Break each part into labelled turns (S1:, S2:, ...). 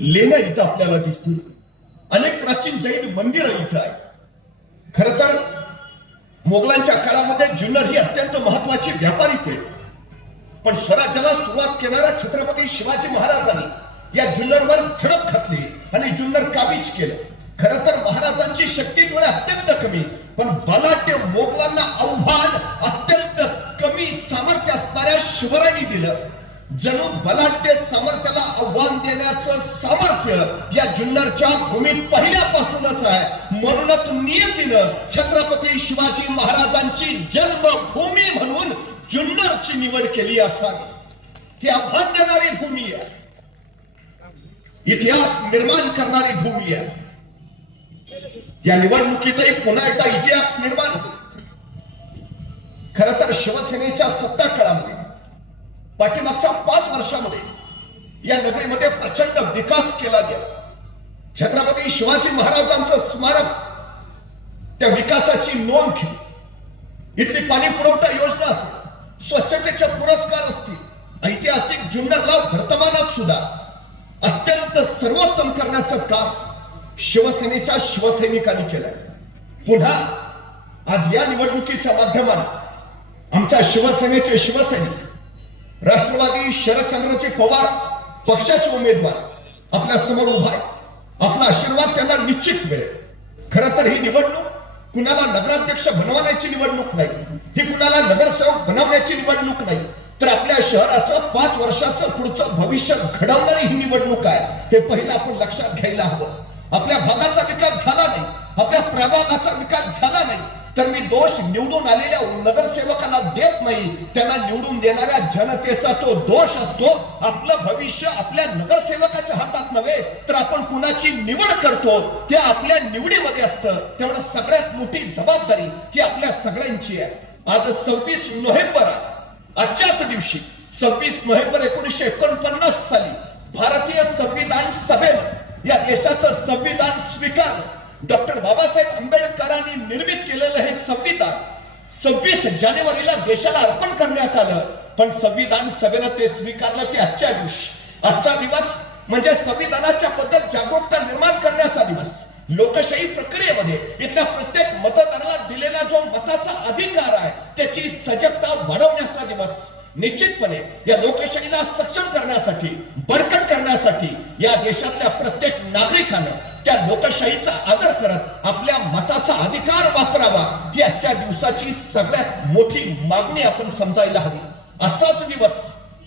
S1: लेण्या इथं आपल्याला दिसतील. अनेक प्राचीन जैन मंदिरं इथं आहे खर तर मोगलांच्या काळामध्ये जुन्नर ही अत्यंत महत्वाची व्यापारी पेठ. पण स्वराज्याला सुरुवात केणाऱ्या छत्रपती शिवाजी महाराजांनी या जुन्नरवर झडप घातली आणि जुन्नर काबीज केलं. खर तर महाराजांची शक्ती थोडी अत्यंत कमी पण बलाढ्य मोगलांना आव्हान अत्यंत कमी सामर्थ्य असणाऱ्या शिवरायांनी दिलं. जणू बलाढ्य सामर्थ्याला आव्हान देण्याचं सामर्थ्य या जुन्नरच्या भूमीत पहिल्यापासूनच आहे. म्हणूनच नियतीनं छत्रपती शिवाजी महाराजांची जन्मभूमी म्हणून जुन्नरची निवड केली असावी. ही आव्हान देणारी भूमी आहे. इतिहास निर्माण करणारी भूमी आहे. या निवडणुकीतही पुन्हा एकदा इतिहास निर्माण होईल. खर तर शिवसेनेच्या सत्ता काळामध्ये पाठीमागच्या पाच वर्षामध्ये या नगरीमध्ये प्रचंड विकास केला गेला. छत्रपती शिवाजी महाराजांचं स्मारक त्या विकासाची नोंद घेतली. इथली पाणी पुरवठा योजना असेल स्वच्छतेचे पुरस्कार असतील ऐतिहासिक जुन्नरला वर्तमानात सुद्धा अत्यंत सर्वोत्तम करण्याचं काम शिवसेनेच्या शिवसैनिकांनी केलंय. पुन्हा आज या निवडणुकीच्या माध्यमाने आमच्या शिवसेनेचे शिवसैनिक राष्ट्रवादी शरदचंद्रचे पवार पक्षाचे उमेदवार आपल्यासमोर उभा आहे. आपला आशीर्वाद त्यांना निश्चित मिळेल. खरं तर ही निवडणूक कुणाला नगराध्यक्ष बनवण्याची निवडणूक नाही ही कुणाला नगरसेवक बनवण्याची निवडणूक नाही. तर आपल्या शहराचं पाच वर्षाचं पुढचं भविष्य घडवणारी ही निवडणूक आहे. हे पहिलं आपण लक्षात घ्यायला हवं. आपल्या भागाचा विकास झाला नाही आपल्या प्रभागाचा विकास झाला नाही. तर मी दोष निवडून आलेल्या नगरसेवकांना देत नाही. त्यांना निवडून देणाऱ्या जनतेचा तो दोष असतो. आपलं भविष्य आपल्या नगरसेवकाच्या हातात नव्हे तर आपण कुणाची निवड करतो? ते आपल्या निवडीमध्ये असतं. तेवढं सगळ्यात मोठी जबाबदारी ही आपल्या सगळ्यांची आहे. आज सव्वीस नोव्हेंबर आहे. आजच्याच दिवशी सव्वीस नोव्हेंबर एकोणीसशे एकोणपन्नास साली भारतीय संविधान सभेनं या देशाचं संविधान स्वीकारलं. डॉक्टर बाबासाहेब आंबेडकरांनी निर्मित केलेलं हे संविधान सव्वीस जानेवारीला देशाला अर्पण करण्यात आलं. पण संविधान सभेनं ते स्वीकारलं ते आजच्या दिवशी. आजचा दिवस म्हणजे संविधानाच्या बद्दल जागरूकता निर्माण करण्याचा दिवस. लोकशाही प्रक्रियेमध्ये इथल्या प्रत्येक मतदाराला दिलेला जो मताचा अधिकार आहे त्याची सजगता वाढवण्याचा दिवस. निश्चितपणे या लोकशाहीला सक्षम करण्यासाठी बळकट करण्यासाठी या देशातल्या प्रत्येक नागरिकानं आपल्या लोकशाहीचा आदर करत आपल्या मताचा अधिकार वापरावा ही आजच्या दिवसाची सगळ्यात मोठी मागणी आपण समजायला हवी. आजचाच दिवस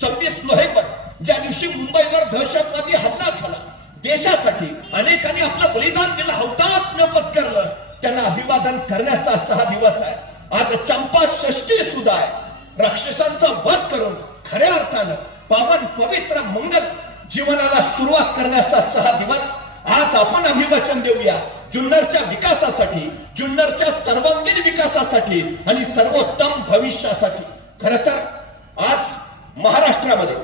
S1: सव्वीस नोव्हेंबर ज्या दिवशी मुंबईवर दहशतवादी हल्ला झाला देशासाठी अनेकांनी आपलं बलिदान दिलं हौतात्म्य पत्करलं त्यांना अभिवादन करण्याचा आजचा हा दिवस आहे. आज चंपा षष्टी सुद्धा आहे. राक्षसांचा वध करून खऱ्या अर्थानं पावन पवित्र मंगल जीवनाला सुरुवात करण्याचा आजचा हा दिवस आज आपण अभिवाचन देऊया जुन्नरच्या विकासासाठी जुन्नरच्या सर्वांगीण विकासासाठी आणि सर्वोत्तम भविष्यासाठी. खर तर आज महाराष्ट्रामध्ये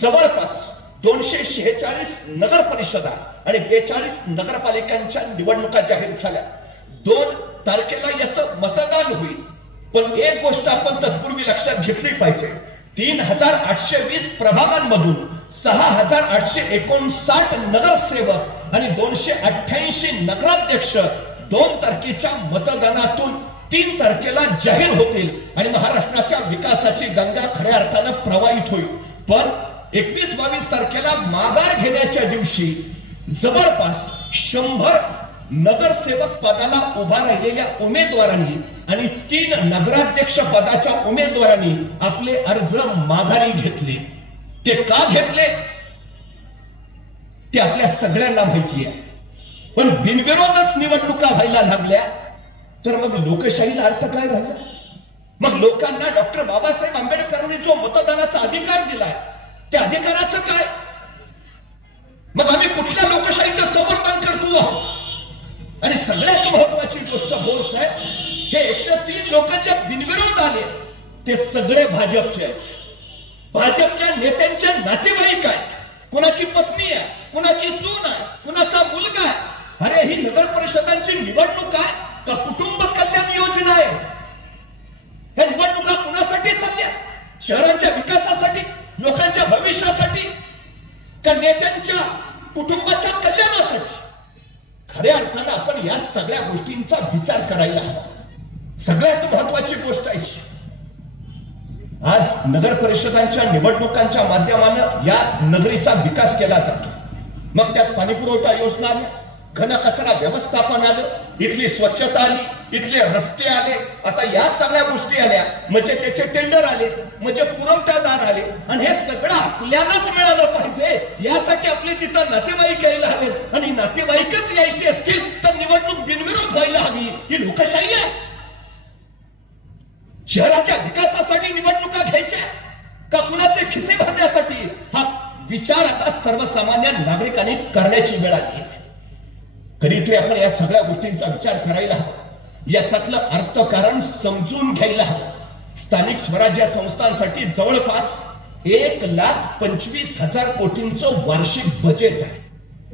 S1: जवळपास दोनशे शेहेचाळीस नगर परिषदा आणि बेचाळीस नगरपालिकांच्या निवडणुका जाहीर झाल्या. दोन तारखेला याचं मतदान होईल. पण एक गोष्ट आपण तत्पूर्वी लक्षात घेतली पाहिजे. तीन हजार आठशे वीस प्रभागांमधून सहा हजार आठशे एकोणसाठ नगरसेवक आणि दोनशे अठ्ठ्याऐंशी नगराध्यक्ष दोन तारखेच्या मतदानातून तीन तारखेला जाहीर होतील. आणि महाराष्ट्राच्या विकासाची गंगा खऱ्या अर्थानं प्रवाहित होईल. पण एकवीस बावीस तारखेला माघार घेण्याच्या दिवशी जवळपास शंभर नगरसेवक पदाला उभा राहिलेल्या उमेदवारांनी आणि तीन नगराध्यक्ष पदाच्या उमेदवारांनी आपले अर्ज माघारी घेतले. ते का घेतले? ते आपल्या सगळ्यांना माहिती आहे. पण बिनविरोधच निवडणुका व्हायला लागल्या तर मग लोकशाहीला अर्थ काय राहिला मग लोकांना डॉक्टर बाबासाहेब आंबेडकरांनी जो मतदानाचा अधिकार दिलाय त्या अधिकाराचं काय? मग आम्ही कुठल्या लोकशाहीचं संवर्धन करतो? आहोत आणि सगळ्यात महत्वाची गोष्ट बोल साहेब हे एकशे तीन लोक जे बिनविरोध आले ते सगळे भाजपचे आहेत. भाजपच्या नेत्यांचे नातेवाईक आहेत. कुणाची पत्नी आहे कुणाची सून आहे कुणाचा मुलगा आहे? अरे ही नगर परिषदांची निवडणूक आहे का कुटुंब कल्याण योजना आहे? हे निवडणुका कुणासाठी चालल्या? शहरांच्या विकासासाठी लोकांच्या भविष्यासाठी का नेत्यांच्या कुटुंबाच्या कल्याणासाठी? खऱ्या अर्थानं आपण या सगळ्या गोष्टींचा विचार करायला हवा. सगळ्यात महत्वाची गोष्ट आहे आज नगर परिषदांच्या निवडणुकांच्या माध्यमानं या नगरीचा विकास केला जातो. मग त्यात पाणीपुरवठा योजना आल्या घनकचरा व्यवस्थापन आलं इथली स्वच्छता आली इथले रस्ते आले. आता या सगळ्या गोष्टी आल्या. म्हणजे त्याचे टेंडर आले म्हणजे पुरवठादार आले. आणि हे सगळं आपल्यालाच मिळालं पाहिजे. यासाठी आपले तिथं नातेवाईक यायला हवे आणि नातेवाईकच यायचे असतील तर निवडणूक बिनविरोध व्हायला हवी. ही लोकशाही आहे. शहराच्या विकासासाठी निवडणुका घ्यायच्या का कुणाचे खिसे भरण्यासाठी? हा विचार आता सर्वसामान्य नागरिकांनी करण्याची वेळ आली कधीतरी आपण या सगळ्या गोष्टींचा विचार करायला हवा. याच्यातलं अर्थकारण समजून घ्यायला हवं. स्थानिक स्वराज्य संस्थांसाठी जवळपास एक लाख पंचवीस हजार कोटींचं वार्षिक बजेट आहे.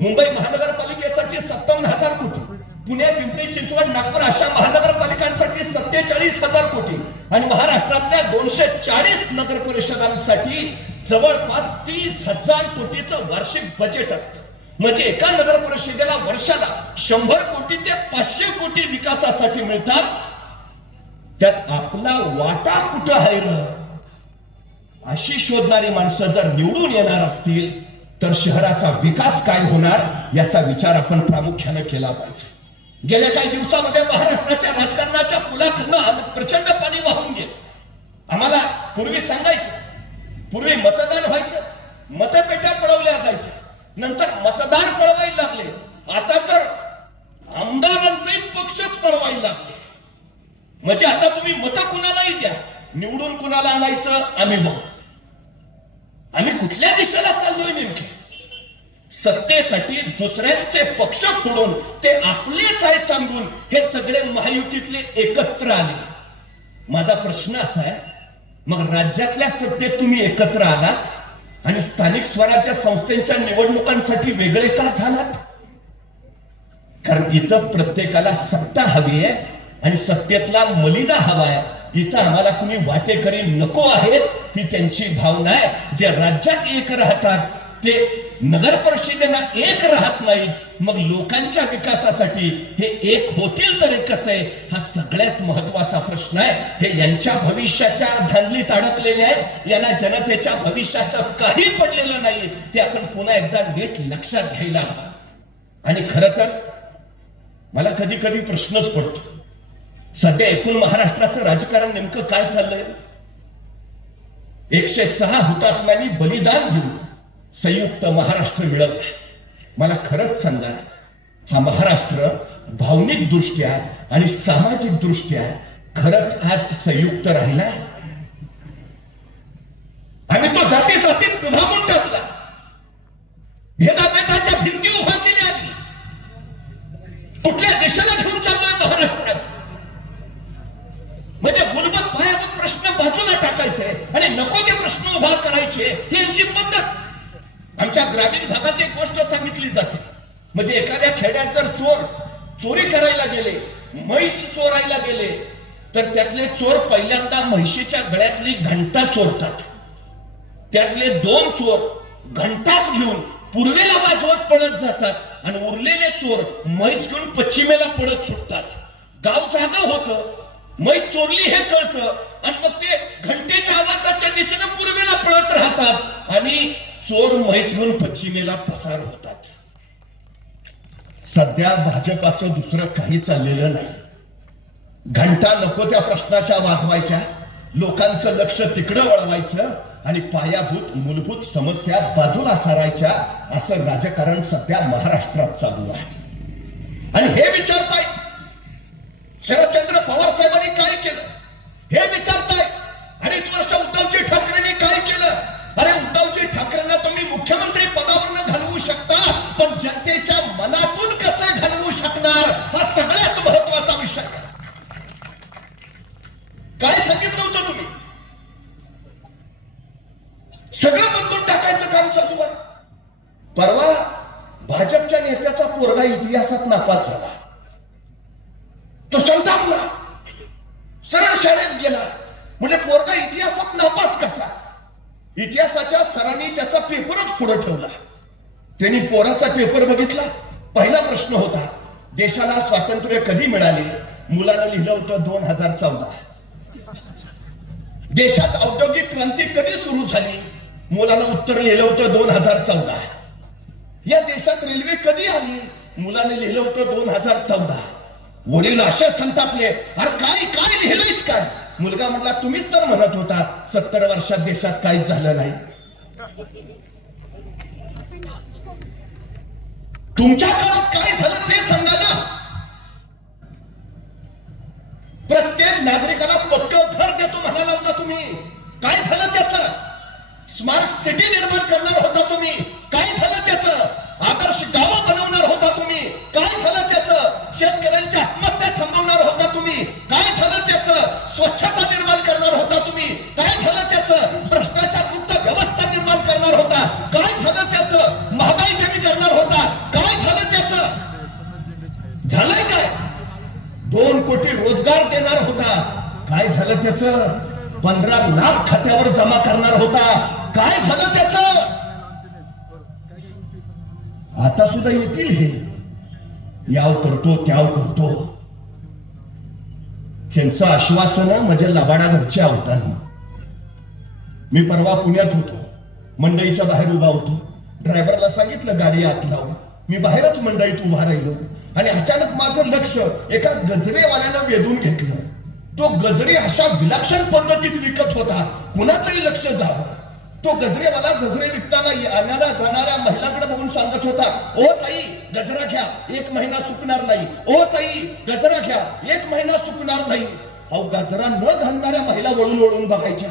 S1: मुंबई महानगरपालिकेसाठी सत्तावन्न हजार कोटी. पुणे पिंपरी चिंचवड नागपूर अशा महानगरपालिकांसाठी सत्तेचाळीस हजार कोटी आणि महाराष्ट्रातल्या दोनशे चाळीस नगर परिषदांसाठी जवळपास तीस हजार कोटीचं वार्षिक बजेट असतं. म्हणजे एका नगर परिषदेला वर्षाला शंभर कोटी ते पाचशे कोटी विकासासाठी मिळतात. त्यात आपला वाटा कुठं आहे अशी शोधणारी माणसं जर निवडून येणार असतील तर शहराचा विकास काय होणार याचा विचार आपण प्रामुख्याने केला पाहिजे. गेल्या काही दिवसामध्ये महाराष्ट्राच्या राजकारणाच्या पुलाखालनं प्रचंड पाणी वाहून गेले. आम्हाला पूर्वी सांगायचं पूर्वी मतदान व्हायचं मतपेट्या पळवल्या जायच्या नंतर मतदार पळवायला लागले आता तर आमदारांचे पक्षच पळवायला लागले. म्हणजे आता तुम्ही मत कुणालाही द्या निवडून कुणाला आणायचं आम्ही बघू. आम्ही कुठल्या दिशेला चाललोय नेमके? सत्तेसाठी दुसऱ्यांचे पक्ष फोडून ते आपलेच आहे सांगून हे सगळे महायुतीतले एकत्र आले. माझा प्रश्न असा आहे मग राज्यातल्या सत्तेत तुम्ही एकत्र आलात आणि स्थानिक स्वराज्य संस्थेच्या निवडणुकांसाठी वेगळे का झालात? कारण इथं प्रत्येकाला सत्ता हवी आहे आणि सत्तेतला मलिदा हवा आहे. इथं आम्हाला कुणी वाटेकरी नको आहेत ही त्यांची भावना आहे. जे राज्यात एक राहतात ते नगर परिषदेना एक राहत नाही मग लोकांच्या विकासासाठी हे एक होतील तर कसं? आहे हा सगळ्यात महत्त्वाचा प्रश्न आहे. हे यांच्या भविष्याच्या धांदलीत अडकलेले आहेत. यांना जनतेच्या भविष्याचं काही पडलेलं नाही. ते आपण पुन्हा एकदा नीट लक्षात घ्यायला हवं. आणि खर तर मला कधी कधी प्रश्नच पडतो. सध्या एकूण महाराष्ट्राचं राजकारण नेमकं काय चाललंय? एकशे सहा हुतात्म्यांनी बलिदान देऊ संयुक्त महाराष्ट्र मिळवला मला खरंच सांगा हा महाराष्ट्र भावनिक दृष्ट्या आणि सामाजिक दृष्ट्या खरंच आज संयुक्त राहिला? आम्ही तो जाती जातीत विभागून टाकला. भेदाभेदाच्या भिंती म्हशीच्या गळ्यातली घंटा चोरतात. त्यातले दोन चोर घंटाच घेऊन पूर्वेला वाजवत पडत जातात आणि उरलेले चोर म्हैस घेऊन पश्चिमेला पडत सुटतात. गाव जागा होतं म्हैस चोरली हे कळतं आणि मग ते घंटेच्या आवाजाच्या दिशेने पूर्वेला पळत राहतात आणि चोर म्हैस घेऊन पश्चिमेला पसार होतात. सध्या भाजपाचं दुसरं काही चाललेलं नाही. घंटा नको त्या प्रश्नाच्या वाजवायच्या. लोकांचं लक्ष तिकडं वळवायचं आणि पायाभूत मूलभूत समस्या बाजूला सारायच्या असं राजकारण सध्या महाराष्ट्रात चालू आहे. आणि हे विचारताय शरदचंद्र पवार साहेबांनी काय केलं? हे विचारताय तो संतापला. सरळ शाळेत गेला. म्हणजे पोरगा इतिहासात नापास कसा? इतिहासाच्या सरांनी त्याचा पेपरच पुढे ठेवला. त्यांनी पोराचा पेपर बघितला. पहिला प्रश्न होता देशाला स्वातंत्र्य कधी मिळाले? मुलानं लिहिलं होतं दोन हजार चौदा. देशात औद्योगिक क्रांती कधी सुरू झाली? मुलानं उत्तर लिहिलं होतं दोन हजार चौदा. या देशात रेल्वे कधी आली? मुलाने लिहिलं होतं दोन हजार चौदा. वडील असे संतापले अरे काय काय लिहिलंयस काय? मुलगा म्हटला तुम्हीच तर म्हणत होता सत्तर वर्षात देशात काहीच झालं नाही. तुमच्या काळात काय झालं ते सांगा ना. प्रत्येक नागरिकाला पक्क घर देतो म्हणाला होता तुम्ही. काय झालं त्याचं? स्मार्ट सिटी निर्माण करणार होता तुम्ही. काय झालं त्याचं? आदर्श गावं बनवणार होता तुम्ही? काय झालं त्याचं? शेतकऱ्यांच्या आत्महत्या थांबवणार होता तुम्ही? काय झालं त्याचं? स्वच्छता निर्माण करणार होता तुम्ही? काय झालं त्याचं? भ्रष्टाचार मुक्त व्यवस्था निर्माण करणार होता? काय झालं त्याचं? महागाई कमी करणार होता? काय झालं त्याचं? झालंय काय? दोन कोटी रोजगार देणार होता. काय झालं त्याचं? पंधरा लाख खात्यावर जमा करणार होता. काय झालं त्याचं आता सुद्धा येतील हे याव करतो त्याव करतो. ह्यांचं आश्वासन म्हणजे लबाडा घरच्या अवतानी मी परवा पुण्यात होतो. मंडईच्या बाहेर उभा होतो. ड्रायव्हरला सांगितलं गाडी आत लावून मी बाहेरच मंडईत उभा राहिलो. आणि अचानक माझं लक्ष एका गजरेवाल्यानं वेधून घेतलं. तो गजरे अशा विलक्षण पद्धतीत विकत होता. कुणाचंही लक्ष जावं. तो गजरेवाला गजरे विकताना येणाऱ्या जाणाऱ्या महिलाकडे बघून सांगत होता ओ ताई गजरा घ्या एक महिना सुकणार नाही. ओ ताई गजरा घ्या एक महिना सुकणार नाही. अहो गजरा न घालणाऱ्या महिला वळून वळून बघायच्या.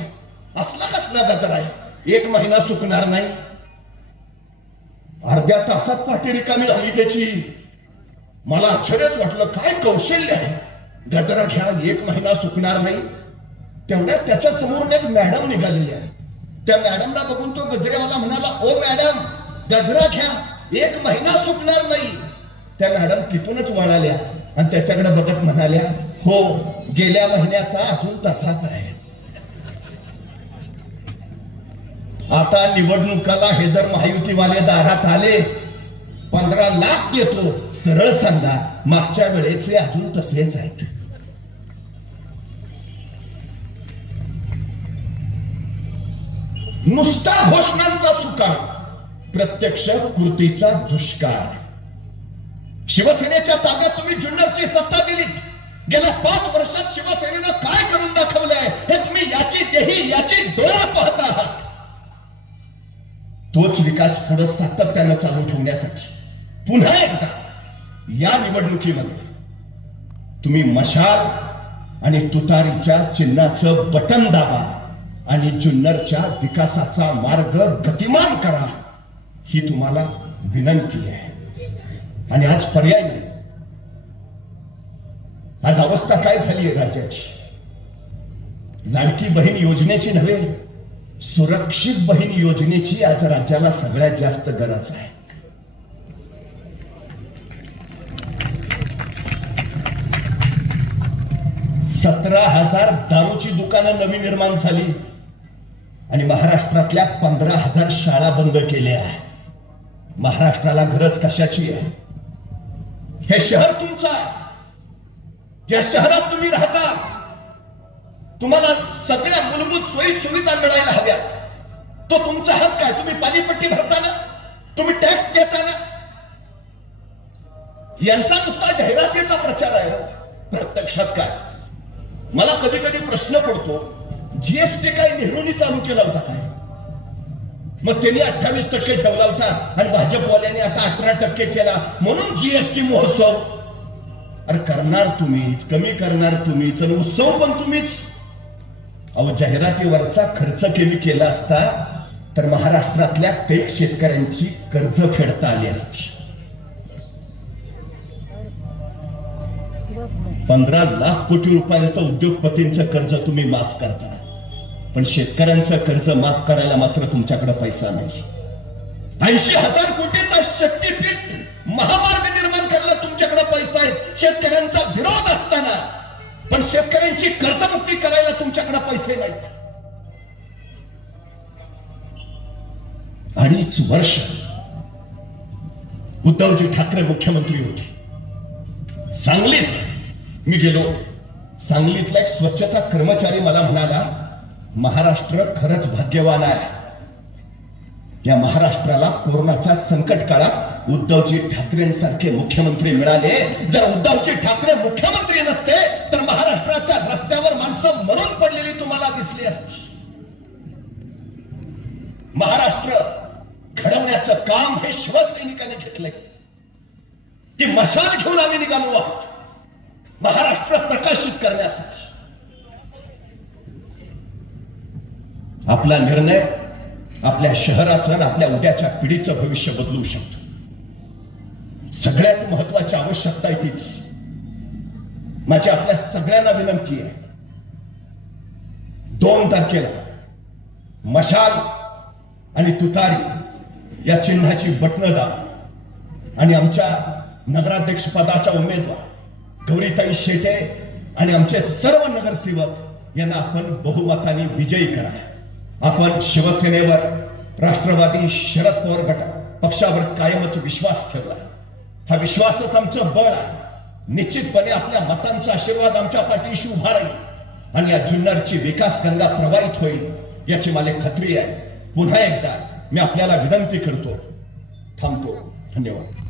S1: असला कसला गजरा आहे? एक महिना सुकणार नाही. अर्ध्या तासात पाठी रिकामी झाली त्याची. मला आश्चर्यच वाटलं काय कौशल्य आहे? गजरा घ्या एक महिना सुकणार नाही. तेवढ्यात त्याच्या समोरून एक मॅडम निघालेली आहे. त्या मॅडमला बघून तो गजरेवाला म्हणाला ओ मॅडम गजरा घ्या एक महिना सुकणार नाही. त्या मॅडम तिथूनच वळाल्या आणि त्याच्याकडे बघत म्हणाल्या हो गेल्या महिन्याचा अजून तसाच आहे. आता निवडणुकाला हे जर महायुतीवाले दारात आले पंधरा लाख देतो सरळ सांगा मागच्या वेळेचे अजून तसेच आहेत. नुसता घोषणांचा सुकाळ प्रत्यक्ष कृतीचा दुष्काळ. शिवसेनेच्या ताब्यात तुम्ही जुन्नरची सत्ता दिलीत. गेल्या पाच वर्षात शिवसेनेनं काय करून दाखवलंय हे तुम्ही याची देही याची डोळा पाहत आहात. तोच विकास पुढे सातत्यानं चालू ठेवण्यासाठी पुन्हा एकदा या निवडणुकीमध्ये तुम्ही मशाल आणि तुतारीच्या चिन्हाचं बटन दाबा. आणि जुन्नरच्या विकासाचा मार्ग गतिमान करा ही तुम्हाला विनंती आहे. आणि आज पर्याय नाही. आज अवस्था काय झाली आहे राज्याची? लाडकी बहीण योजनेची नव्हे सुरक्षित बहीण योजनेची आज राज्याला सगळ्यात जास्त गरज आहे. सतरा हजार दारूची दुकानं नवी निर्माण झाली. आणि महाराष्ट्रातल्या पंधरा हजार शाळा बंद केल्या महाराष्ट्राला गरज कशाची आहे? हे शहर तुमचं आहे. या शहरात तुम्ही राहता. तुम्हाला सगळ्या मूलभूत सोयी सुविधा मिळायला हव्यात. तो तुमचा हक्क आहे. तुम्ही पाणीपट्टी भरताना तुम्ही टॅक्स देताना. यांचा नुसता जाहिरातीचा प्रचार आहे हो, प्रत्यक्षात काय? मला कधी कधी प्रश्न पडतो जीएसटी काही नेहरूनी चालू केला होता काय? मग त्यांनी अठ्ठावीस टक्के ठेवला होता आणि भाजपवाल्यांनी आता अठरा टक्के केला. म्हणून जीएसटी महोत्सव. अरे करणार तुम्हीच कमी करणार तुम्हीच आणि उत्सव पण तुम्हीच. अहो जाहिरातीवरचा खर्च कमी केला असता तर महाराष्ट्रातल्या कैक शेतकऱ्यांची कर्ज फेडता आली असती. पंधरा लाख कोटी रुपयांचं उद्योगपतींचं कर्ज तुम्ही माफ करता. पण शेतकऱ्यांचं कर्ज माफ करायला मात्र तुमच्याकडे पैसा नाही. ऐंशी हजार कोटीचा शक्तीपीठ महामार्ग निर्माण करायला तुमच्याकडे पैसा आहे. शेतकऱ्यांचा विरोध असताना. पण शेतकऱ्यांची कर्जमुक्ती करायला तुमच्याकडे पैसे नाहीत. अडीच वर्ष उद्धवजी ठाकरे मुख्यमंत्री होते. सांगलीत मी गेलो सांगलीतला एक स्वच्छता कर्मचारी मला म्हणाला महाराष्ट्र खरंच भाग्यवान आहे. या महाराष्ट्राला कोरोनाच्या संकट काळात उद्धवजी ठाकरेंसारखे मुख्यमंत्री मिळाले. जर उद्धवजी ठाकरे मुख्यमंत्री नसते तर महाराष्ट्राच्या रस्त्यावर माणसं मरून पडलेली तुम्हाला दिसली असती. महाराष्ट्र घडवण्याचं काम हे शिवसैनिकांनी घेतलंय. ती मशाल घेऊन आम्ही निघालो आहोत. महाराष्ट्र प्रकाशित करण्यासाठी. आपला निर्णय आपल्या शहराचं आणि आपल्या उद्याच्या पिढीचं भविष्य बदलू शकतो. सगळ्यात महत्वाची आवश्यकता आहे तिथे. माझी आपल्या सगळ्यांना विनंती आहे. दोन तारखेला मशाल आणि तुतारी या चिन्हाची बटणं दाबा. आणि आमच्या नगराध्यक्ष पदाच्या उमेदवार गौरीताई शेटे आणि आमचे सर्व नगरसेवक यांना आपण बहुमताने विजयी करा. आपण शिवसेनेवर राष्ट्रवादी शरद पवार गट पक्षावर कायमच विश्वास ठेवला. हा विश्वासच आमचं बळ आहे. निश्चितपणे आपल्या मतांचा आशीर्वाद आमच्या पाठीशी उभा राहील आणि या जुन्नरची विकास गंगा प्रवाहित होईल याची मला खात्री आहे. पुन्हा एकदा मी आपल्याला विनंती करतो. थांबतो. धन्यवाद.